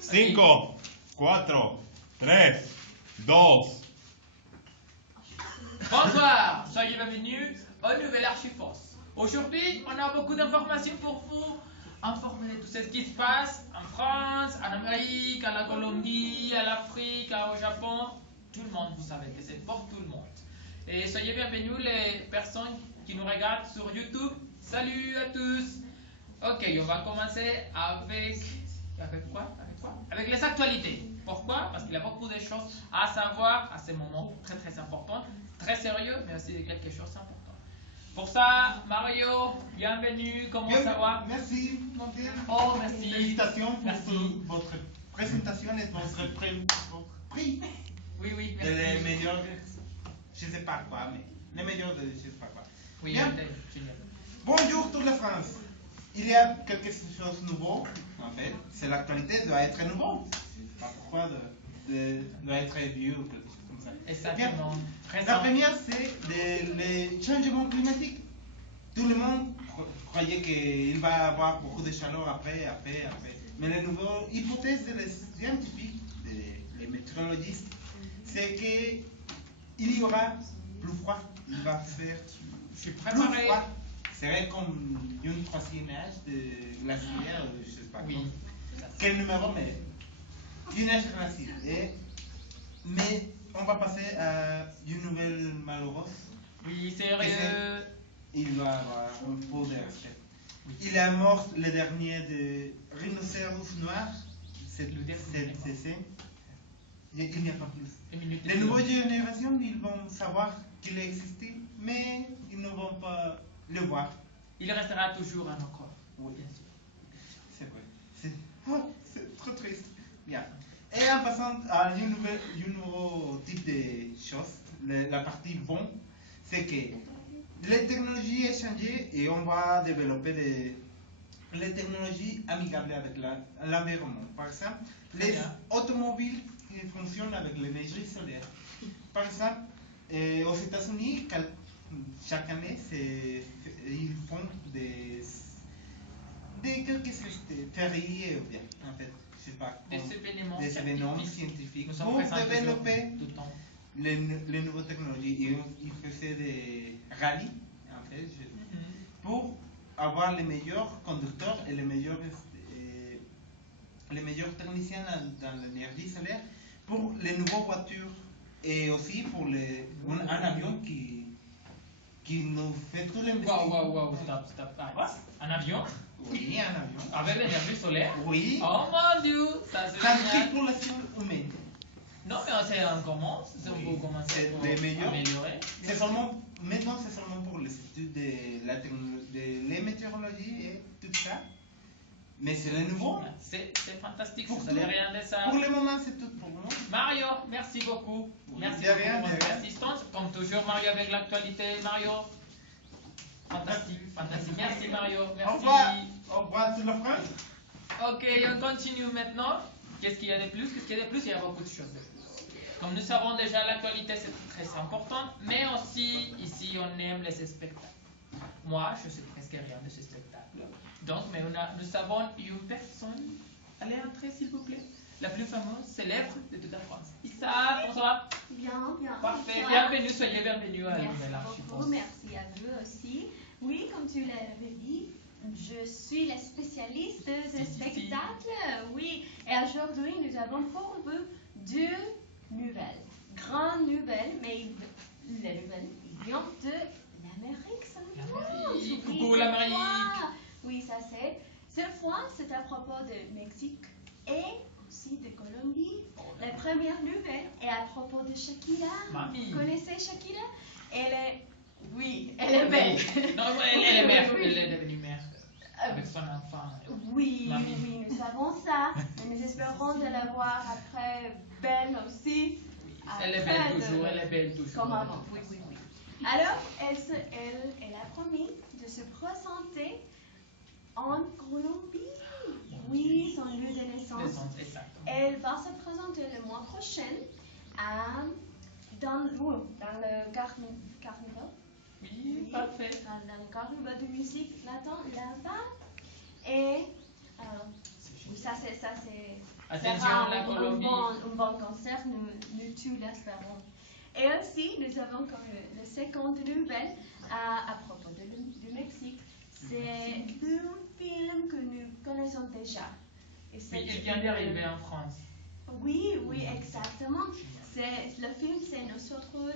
5, 4, 3, 2. Bonsoir, soyez bienvenus au Nouvel Archiforce. Aujourd'hui, on a beaucoup d'informations pour vous, informer de tout ce qui se passe en France, en Amérique, en la Colombie, à l'Afrique, au Japon. Tout le monde, vous savez que c'est pour tout le monde. Et soyez bienvenus les personnes qui nous regardent sur YouTube. Salut à tous. Ok, on va commencer avec... Avec quoi? Avec les actualités. Pourquoi? Parce qu'il y a beaucoup de choses à savoir à ce moment très très important, très sérieux, mais aussi quelque chose d'important. Pour ça, Mario, bienvenue, comment ça va? Merci, mon père. Oh, merci. Félicitations pour Merci. votre présentation et votre prix. Oui, oui, Les merci. meilleurs, je ne sais pas quoi, mais les meilleurs de je ne sais pas quoi. Oui, Bien. génial. Bonjour toute la France. Il y a quelque chose de nouveau, en fait. C'est l'actualité, doit être nouveau. Je ne sais pas pourquoi doit être vieux ou quelque chose comme ça. Exactement. Bien. La première, c'est le changement climatique. Tout le monde croyait qu'il va y avoir beaucoup de chaleur après. Mais la nouvelle hypothèse des scientifiques, des météorologistes, c'est qu'il y aura plus froid. Il va faire Je suis plus préparé. froid. Serait comme une troisième âge de glaciaire, je ne sais pas Oui. quel numéro, mais une âge glaciaire. Mais on va passer à une nouvelle malheureuse. Oui, sérieux. Il va avoir un peu de respect. Il est mort le dernier de rhinocéros noir, Le dernier. CC. Il n'y a pas plus. Une minute. Les nouvelles générations, ils vont savoir qu'il existait, mais ils ne vont pas le voir. Il restera toujours un encore. Oui. Bien sûr. C'est vrai. C'est trop triste. Bien. Et en passant à un nouveau type de choses, la partie bon, c'est que les technologies ont changé et on va développer les technologies amigables avec l'environnement. Par exemple, les automobiles qui fonctionnent avec l'énergie solaire. Par exemple, aux États-Unis, chaque année, ils font des quelques fériés, ou bien, en fait, je sais pas. Des événements scientifiques Nous sommes pour présents développer tout le temps. les nouvelles technologies. Et ils faisaient des rallyes, en fait, pour avoir les meilleurs conducteurs et les meilleurs techniciens dans l'énergie solaire pour les nouvelles voitures et aussi pour un avion qui nous fait tout l'investissement. Wow, stop. Un avion? Oui, un avion. Avec l'énergie solaire? Oui. Oh mon dieu, ça c'est La génial. tripulation humaine. Non, mais c'est un commence, on peut commencer C'est les pour meilleurs. améliorer. Maintenant, c'est seulement pour les études de la météorologie et tout ça. Mais c'est le nouveau. C'est fantastique, Pour je ne savais rien de ça. Pour le moment, c'est tout pour moi. Mario, merci beaucoup. Oui, Merci de beaucoup rien, pour de votre rien. assistance. Comme toujours, Mario avec l'actualité. Mario, fantastique. Merci Mario, merci. Au revoir tout le France. Ok, on continue maintenant. Qu'est-ce qu'il y a de plus? Il y a beaucoup de choses de plus. Comme nous savons déjà, l'actualité c'est très important, mais aussi ici on aime les spectacles. Moi, je sais presque rien de ces spectacles. Donc, mais nous avons une personne. Allez entrer s'il vous plaît. La plus fameuse, célèbre de toute la France. Issa, bonsoir. Bien. Parfait, Bonsoir. soyez bienvenue à Merci Nouvel beaucoup, Archiforce. merci à vous aussi. Oui, comme tu l'avais dit, je suis la spécialiste des spectacles. Oui, et aujourd'hui, nous avons pour vous deux nouvelles. Grandes nouvelles, mais les nouvelles viennent de l'Amérique seulement. L'Amérique. Oui, Coucou cette l'Amérique. fois. Oui, ça c'est. Cette fois, c'est à propos de Mexique et aussi de Colombie. La première nouvelle est à propos de Shakira. Mamie. Vous connaissez Shakira? Elle est belle. Non, elle est mère, Oui. elle est devenue mère avec son enfant. Oui, Mamie. nous savons ça. Mais nous espérons de la voir après belle aussi. Elle est Après belle toujours. Comme avant, oui. Alors, elle a promis de se présenter en Colombie. Oui, son lieu de naissance. Exactement. Elle va se présenter le mois prochain dans le carnaval. Oui, parfait. Dans le carnaval de musique latin là-bas. Et C'est Oui, ça c'est Attention, sera la Colombie. un bon concert, nous tous l'espérons. Et aussi, nous avons comme la seconde nouvelle à propos du Mexique. C'est un film que nous connaissons déjà. Et Oui, il vient d'arriver en France. Oui, exactement. Le film, c'est Nosotros,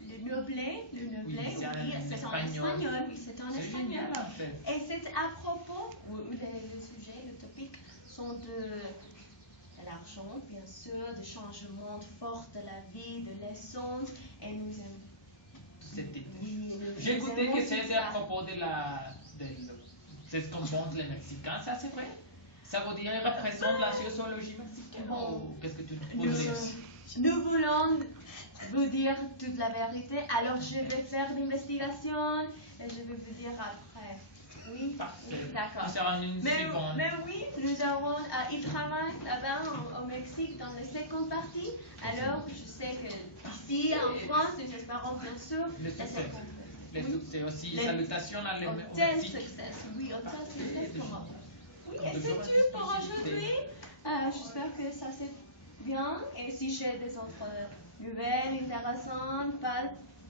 le Noblé. Oui, c'est C'est en espagnol. Oui, c'est en C'est espagnol. génial en fait. Et c'est à propos, le sujet, le topic, sont de l'argent, bien sûr, de changements forts de la vie, de l'essence, et nous aimons. J'ai écouté que c'était à propos de ce qu'on vendent les Mexicains, ça c'est vrai? Ça veut dire représente la sociologie mexicaine ou qu'est-ce que tu veux dire? Nous voulons vous dire toute la vérité, alors je vais faire l'investigation et je vais vous dire après. Oui, Parfait. d'accord. Nous serons une seconde. Mais oui, nous avons, ils travaillent là-bas au Mexique dans la seconde partie, alors je sais que ici en France, nous espérons bien sûr Le la succès. seconde. Le succès aussi, Les- salutations à au Hôtel Mexique. Success, oui, Hôtel Success pour moi. Oui, Comme et de c'est bonnes tout pour possibilités. aujourd'hui. J'espère que ça c'est bien. Et si j'ai des autres nouvelles intéressantes, pas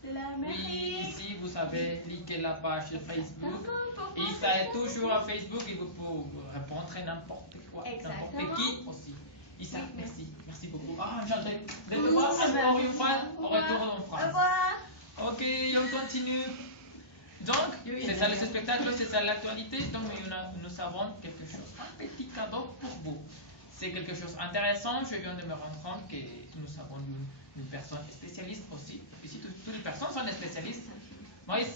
de la Oui, mairie. ici vous savez, likez la page de Facebook. Exactement, Et ça est toujours à Facebook et vous pouvez répondre à n'importe quoi, Exactement. n'importe qui aussi. Issa, Oui. merci, merci beaucoup. Ah, enchanté de te voir encore une fois au retour en Au France. revoir. Ok, on continue. Donc, c'est ça le spectacle, c'est ça l'actualité. Donc, nous avons quelque chose, un petit cadeau pour vous. C'est quelque chose d'intéressant. Je viens de me rendre compte que nous avons une personne spécialiste aussi. Ici, toutes les personnes sont des spécialistes. Moïse,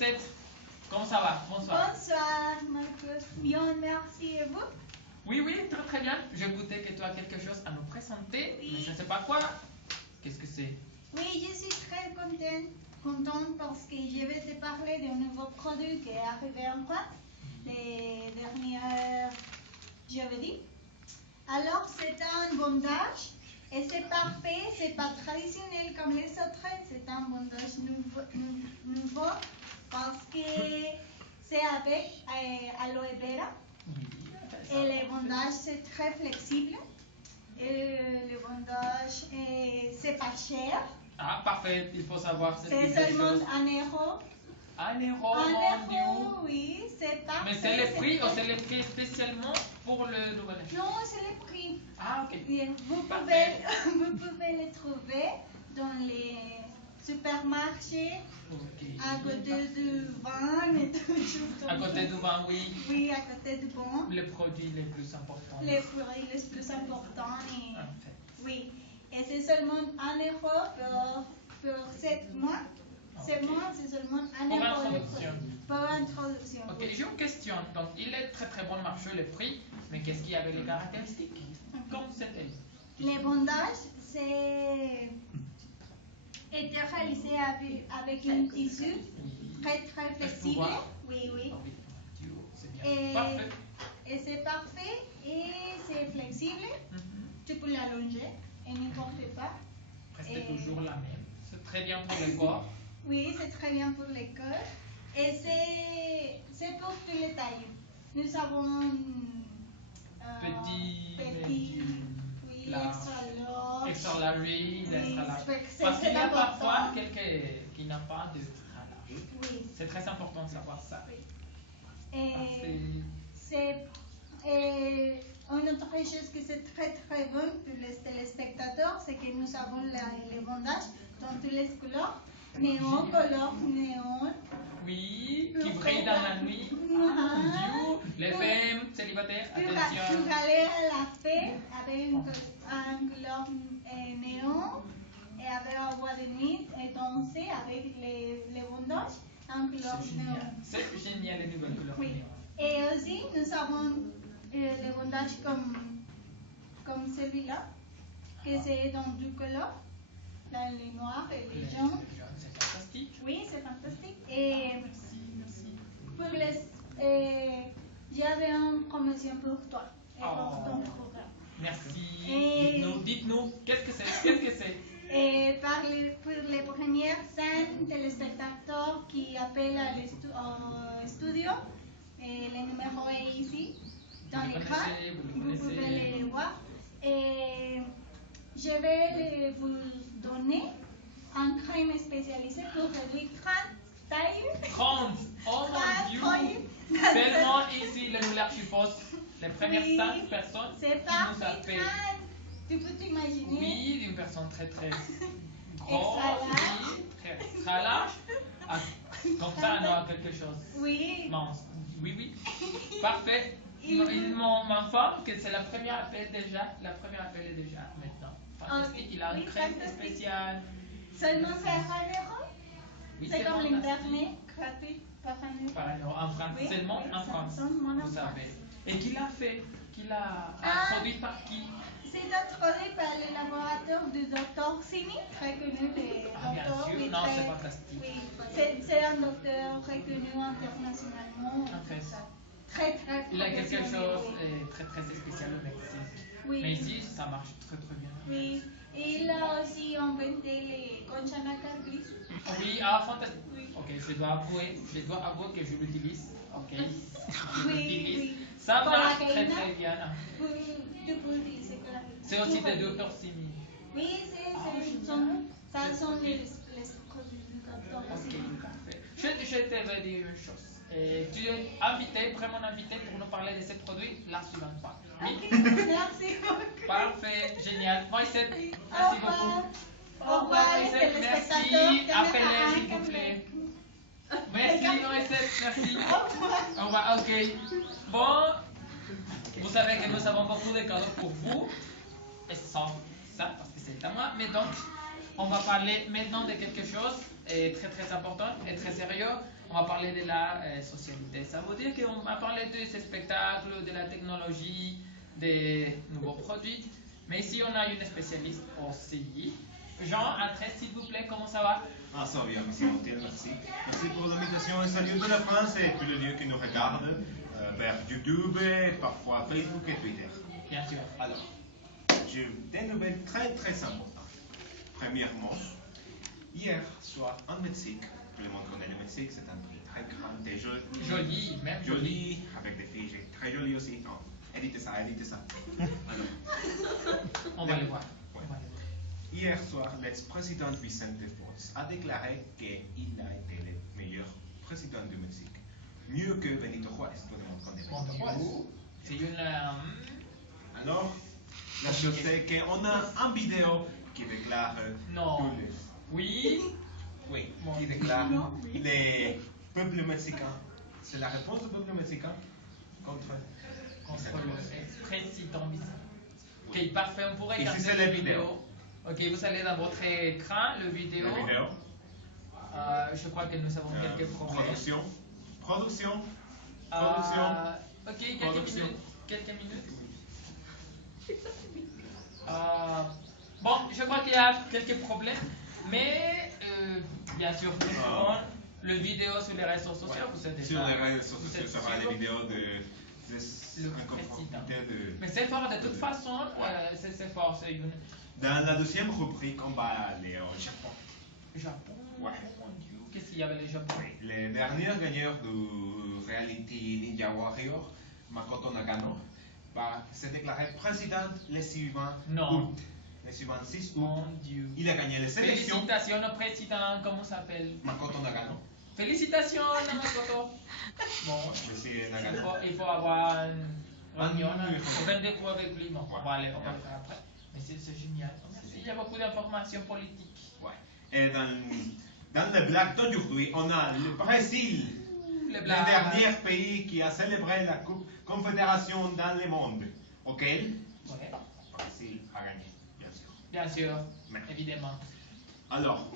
comment ça va? Bonsoir. Bonsoir, Marcos. Bien, merci. Et vous? Oui, très très bien. Je goûtais que tu as quelque chose à nous présenter, Oui. mais je ne sais pas quoi. Qu'est-ce que c'est? Oui, je suis très contente parce que je vais te parler d'un nouveau produit qui est arrivé en France les dernières jeudi. Alors, c'est un bondage et c'est parfait, c'est pas traditionnel comme les autres, c'est un bondage nouveau parce que c'est avec aloe vera. Oui, Et le bondage, c'est très flexible. Et le bondage, c'est pas cher. Ah, parfait. Il faut savoir C'est quelque seulement chose. 1 euro. 1 euro, 1 mon Dieu. euro, oui, c'est parfait. Mais c'est le prix ou très- c'est le prix spécialement pour le nouvel achat? Non, c'est le prix. Ah, ok. Bien, vous Parfait. pouvez le trouver dans les supermarchés, Ok. à côté du vin et tout À côté du vin, oui. Oui, à côté du vin. Les produits les plus importants. Les fruits les plus importants. En fait. Oui, et c'est seulement 1 euro pour 7 mois. 7 Ok. mois, c'est seulement 1 Pour euro. introduction. Pour introduction. Ok, oui. j'ai une question. Donc, il est très très bon marché le prix, mais qu'est-ce qu'il y avait les caractéristiques? Comme c'était? Les bondages, c'est été réalisé avec un tissu Oui. très Est-ce flexible. pouvoir? Oui, oui. Ok, Dieu, c'est bien. Et, Parfait. et c'est parfait et c'est flexible. Mhm. Tu peux l'allonger et n'importe pas. Reste Et- toujours la même. C'est très bien pour le corps. Oui, c'est très bien pour les corps. Et c'est pour toutes les tailles. Nous avons Petit, petit, oui, large, extra large. extra large, extra large. c'est Parce qu'il y a important. parfois quelqu'un qui n'a pas d'extra large. Oui. C'est très important de savoir ça. Et Parfait. c'est une autre chose que c'est très bon pour les téléspectateurs, c'est que nous avons les bandages dans toutes les couleurs. Néon, couleur néon. Oui, qui brille dans la nuit. Ah. Mon Dieu. Les femmes célibataires, Pour attention. aller à la fête avec une couleur néon et avec un bois de nuit et danser avec les bandages en couleur C'est néon. génial. C'est génial les nouvelles couleurs. Oui. Et aussi, nous avons les bandages comme celui-là, que c'est dans deux couleurs, là, les noirs et les jaunes. C'est fantastique. Oui, c'est fantastique. Et Merci. pour j'avais une promotion pour toi et pour ton programme. Merci. Et- Dites-nous, qu'est-ce que c'est? Et pour les premières scènes téléspectateurs qui appellent au studio, et le numéro est ici. dans Vous les l'écran. connaissez, vous les Vous pouvez connaissez. les voir. Et je vais vous donner un crème spécialisé pour réduire 30 tailles. 30. Oh mon Dieu. Seulement ici, le Nouvelle Archipos, les premières Oui, 5 personnes qui c'est nous parfait. appellent. 30. Tu peux t'imaginer. Oui, une personne très très Extra grosse, large. oui, très extra large. Ah, comme ça, on a quelque chose. Oui. Mince. Oui, oui. Parfait. Ils m'informent que c'est la première appel déjà. La première appel est déjà maintenant. Fantastique. Il a une Oui, crème fantastique. spéciale. Seulement c'est à 1 euro. Oui, C'est comme fantastique. l'internet gratuit par 1 euro. Par exemple, en France, Oui, seulement oui, en France, seulement en vous France. savez. Et qui l'a fait? Qui l'a Ah. produit par qui? C'est introduit par le laboratoire du docteur Simi, très connu des Ah, bien docteurs. sûr. oui, Non, très- c'est fantastique. Oui, c'est un docteur reconnu internationalement. En fait. Très, très Il a quelque professionnel, chose oui. très très spécial au Mexique. Oui. Mais ici, ça marche très très bien. Oui, il a aussi inventé les Conchanaka gris. Oui, ah, fantastique. Oui. Ok, je dois avouer que je l'utilise. Ok, je Oui, l'utilise. oui. Ça Pour la marche très caïna, très bien. Tu peux utiliser que la- C'est aussi pour- des docteurs Simi. Oui, ça sont les produits du docteur Ok, Simi. parfait. Je te vais dire une chose. Tu es invité, vraiment invité pour nous parler de ces produits la suivante fois. Oui, Ok, merci beaucoup. parfait, génial. Moïse, Au merci revoir. beaucoup. Au revoir, les Moïse, téléspectateurs. merci. Caméra Appelez un, s'il vous caméra plaît. deux. Merci Moïse, merci. Au revoir. Au revoir, ok. Bon, vous savez que nous avons beaucoup de cadeaux pour vous. Et sans ça, parce que c'est à moi. Mais donc, on va parler maintenant de quelque chose très très important et très sérieux. On va parler de la socialité. Ça veut dire qu'on va parler de ces spectacles, de la technologie, des nouveaux produits. Mais ici, on a une spécialiste aussi. Jean, André, s'il vous plaît, comment ça va? Ah, ça va bien, monsieur Montiel, merci. Merci pour l'invitation et salut de la France et tous les lieux qui nous regardent vers YouTube, et parfois Facebook et Twitter. Bien sûr. Alors, j'ai des nouvelles très très importantes. Premièrement, hier soir en Mexique, tout le monde connaît le Mexique, c'est un pays très grand et joli. Joli, même joli. Joli, avec des filles très jolies aussi. Non, éditez ça, éditez ça. Alors, On va le voir. Ouais. On va le voir. hier soir, l'ex-président Vicente Fox a déclaré qu'il a été le meilleur président du Mexique. Mieux que Benito Juárez, tout le monde connaît Mon Benito Juárez. Dieu, c'est une... Alors, la chose c'est qu'on a une vidéo qui déclare Non. tous les... Oui. Oui, Bon. qui déclare Non, oui. les peuples mexicains. C'est la réponse du peuple mexicain contre Contre le ex-président Vicente. Ok, parfait, on pourrait Ici, regarder c'est la vidéo. Ok, vous allez dans votre écran, le vidéo. la vidéo. Je crois que nous avons quelques problèmes. Production. Production. Ok, quelques Production. minutes. Quelques minutes. Bon, je crois qu'il y a quelques problèmes, mais bien sûr, nous avons le vidéo sur les réseaux sociaux. Vous êtes Sur déjà- les réseaux vous sociaux, êtes ça sera sûr. les vidéos de Le président. de... Mais c'est fort, de toute façon, Ouais. c'est fort, c'est une... Dans la deuxième rubrique, on va aller au Japon. Japon, Ouais. oh mon Dieu, qu'est-ce qu'il y avait le Japon? Les derniers gagneurs du reality Ninja Warrior, Makoto Nagano, va se déclarer président le suivant Non. août. Le suivant 6 août. Mon Dieu. Il a gagné les élections. Félicitations au président, comment s'appelle? Makoto Nagano. Félicitations, Namakoto. Bon, Monsieur il Nagano. faut avoir une réunion, Ah, oui, oui. on va découvrir avec lui. Bon, on va aller, on va Ouais. le faire après. Mais c'est génial. Merci. Il y a beaucoup d'informations politiques. Ouais. Et dans le blague d'aujourd'hui, on a le Brésil. Les Le blagues. dernier pays qui a célébré la Coupe Confédération dans le monde, auquel Ouais, le Brésil a gagné, bien sûr. bien sûr, Mais- évidemment. Alors,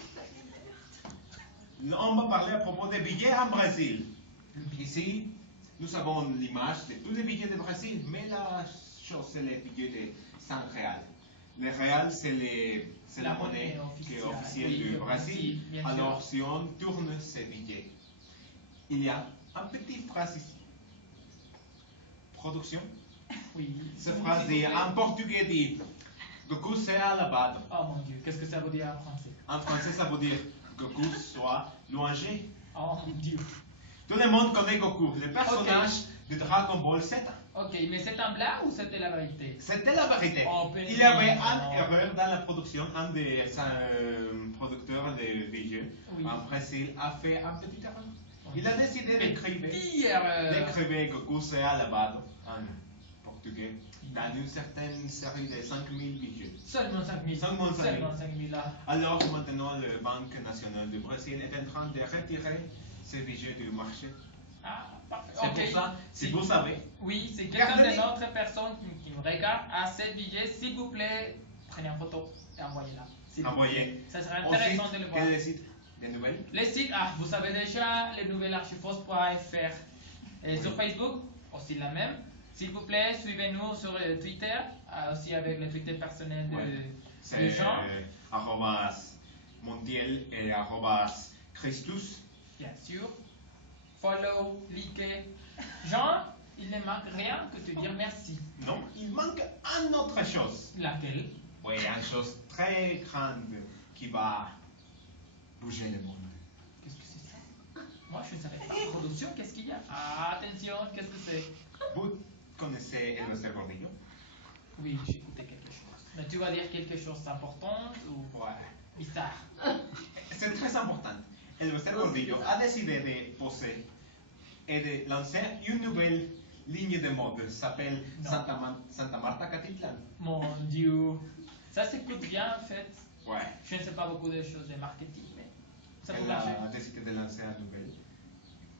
on va parler à propos des billets en Brésil. Ici, nous avons l'image de tous les billets de Brésil, mais la chose, c'est les billets de 100 réals. Les réals, c'est la monnaie qui est officielle Oui, du du Brésil. Brésil, bien Alors, sûr. si on tourne ces billets, il y a un petit phrase ici. Production. Oui. Cette phrase dit, en portugais dit Goku sea alabado. Oh mon Dieu, qu'est-ce que ça veut dire en français? En français, ça veut dire Goku soit louangé. Oh mon Dieu. Tout le monde connaît Goku, le personnage de Dragon Ball Z. Ok, mais c'est un blague ou c'était la vérité? C'était la vérité. Oh, Il y avait non. une erreur dans la production. Un des producteurs de vidéos Oui. en Brésil a fait un petit erreur. Il a décidé d'écrire Petite erreur. Goku c'est alabado en portugais dans une certaine série de 5000 vidéos. Seulement 5000. Seulement 5000. Seulement 5000 là. Alors maintenant, le Banque nationale du Brésil est en train de retirer ces vidéos du marché. Ah, parfait. C'est Ok. pour ça, si vous savez, Oui, c'est quelqu'un Gardez-les. des autres personnes qui me regarde à cette vidéo, s'il vous plaît, prenez une photo et envoyez-la. s'il vous envoyez. plaît. Ça serait Au intéressant site, de le voir. quel est le site des nouvelles? Les sites, vous savez déjà, les nouvelles archifos.fr. Et sur Facebook, aussi la même. S'il vous plaît, suivez-nous sur Twitter, aussi avec le Twitter personnel de C'est Jean. arrobas Montiel et arrobas Christus. Bien sûr. Follow, likez. Jean, il ne manque rien que te dire merci. Non, il manque une autre chose. Laquelle? Oui, une chose très grande qui va bouger le monde. Qu'est-ce que c'est ça? Moi, je ne savais pas. Production, qu'est-ce qu'il y a? Ah, attention, qu'est-ce que c'est? Vous connaissez El Gordillo? Oui, j'ai écouté quelque chose. Mais tu vas dire quelque chose d'important ou Ouais. bizarre? C'est très important. El Gordillo a décidé de poser et de lancer une nouvelle ligne de mode. s'appelle Non. Santa Marta Catitlan. Mon Dieu. Ça s'écoute bien en fait. Ouais. Je ne sais pas beaucoup de choses de marketing, mais ça peut Elle marcher. a décidé de lancer une nouvelle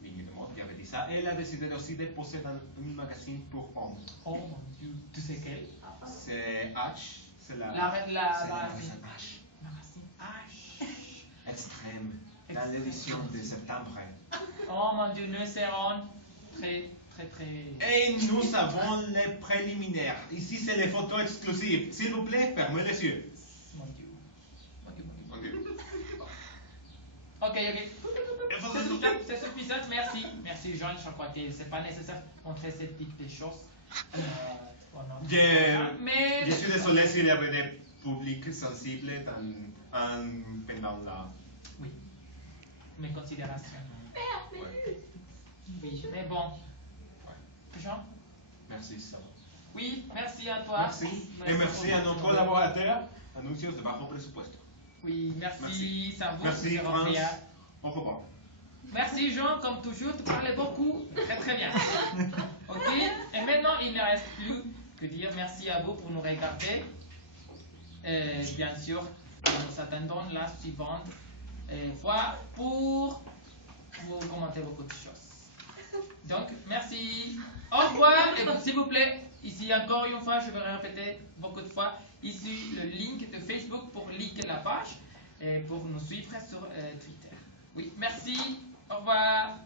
ligne de mode, j'avais dit ça. Et elle a décidé aussi de poser dans un magazine pour hommes. Oh mon Dieu. Tu sais quel? C'est H, c'est la La c'est magazine. H. Magazine H. Extrême, dans l'édition de septembre. Oh mon Dieu, nous serons très. Et nous avons les préliminaires. Ici, c'est les photos exclusives. S'il vous plaît, fermez les yeux. Mon Dieu. Ok. Ok. C'est suffisant, merci. Merci Jean, je crois que c'est pas nécessaire de montrer ce type de choses. Mais Je suis désolé s'il y avait des publics sensibles pendant la... oui, mes considérations. Ouais. Oui, mais bon. Jean? Merci, ça va. Oui, merci à toi. Merci. Et merci à nos collaborateurs, anuncios de bajo presupuesto. Oui, merci. Merci. Ça vous. Merci, vous France. bien. Au revoir. Merci Jean, comme toujours, tu parlais beaucoup, très bien. Ok, et maintenant il ne reste plus que dire merci à vous pour nous regarder. Bien sûr, nous attendons la suivante fois pour vous commenter beaucoup de choses. Donc, merci. Au revoir. Et s'il vous plaît, ici encore une fois, je vais répéter beaucoup de fois, ici le link de Facebook pour liker la page et pour nous suivre sur Twitter. Oui, merci. Au revoir.